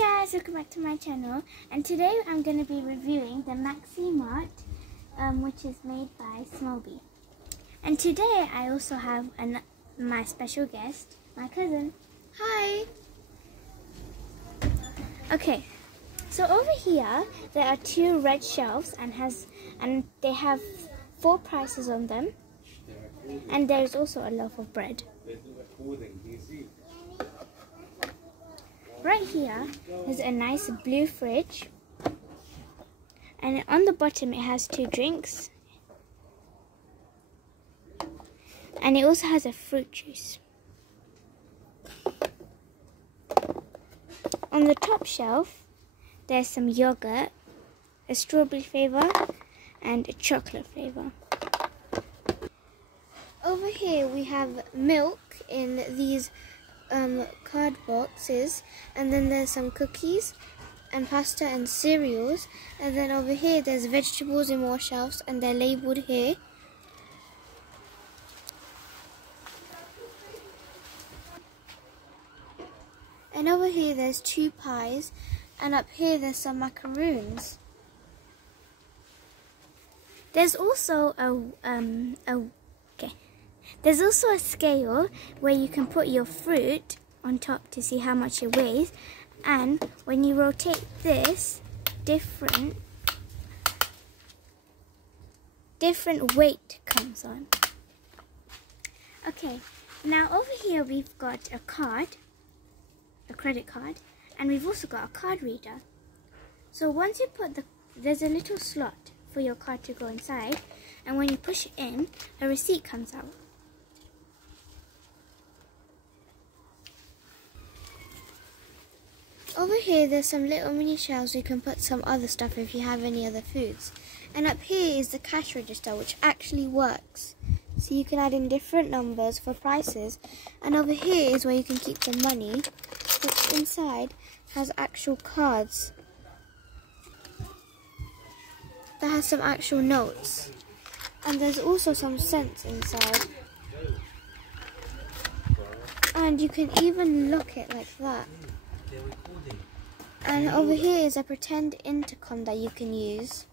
guys, welcome back to my channel, and today I'm going to be reviewing the Maxi Mart, which is made by Smoby. And today I also have my special guest, my cousin. Hi! Okay, so over here there are two red shelves and they have 4 prices on them, and there is also a loaf of bread. Right here is a nice blue fridge, and on the bottom it has 2 drinks, and it also has a fruit juice. On the top shelf there's some yogurt, a strawberry flavour and a chocolate flavour. Over here we have milk in these card boxes, and then there's some cookies and pasta and cereals, and then over here there's vegetables in more shelves and they're labelled here. And over here there's 2 pies, and up here there's some macaroons. There's also There's also a scale where you can put your fruit on top to see how much it weighs, and when you rotate this, different weight comes on. Okay, now over here we've got a credit card, and we've also got a card reader. So once you put there's a little slot for your card to go inside, and when you push it in, a receipt comes out. Over here there's some little mini shelves you can put some other stuff if you have any other foods. And up here is the cash register, which actually works. So you can add in different numbers for prices. And over here is where you can keep the money, which inside has actual cards that has some actual notes. And there's also some cents inside. And you can even lock it like that. And over here is a pretend intercom that you can use.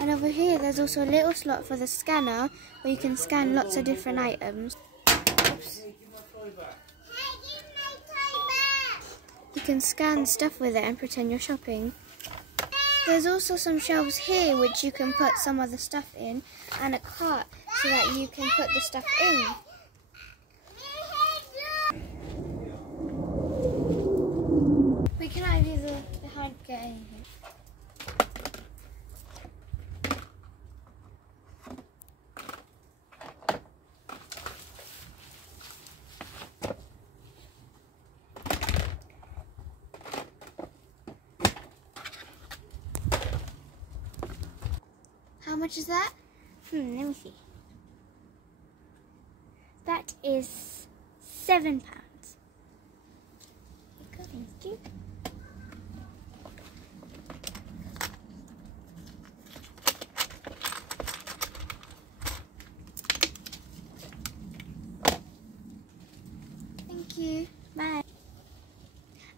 And over here there's also a little slot for the scanner where you can scan lots of different items. Oops. You can scan stuff with it and pretend you're shopping. There's also some shelves here which you can put some other stuff in, and a cart so that you can put the stuff in. We cannot do the hard getting here. How much is that? Let me see. That is £7. Thank you. Thank you. Bye.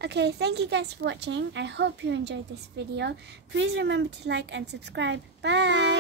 Okay, thank you guys for watching. I hope you enjoyed this video. Please remember to like and subscribe. Bye.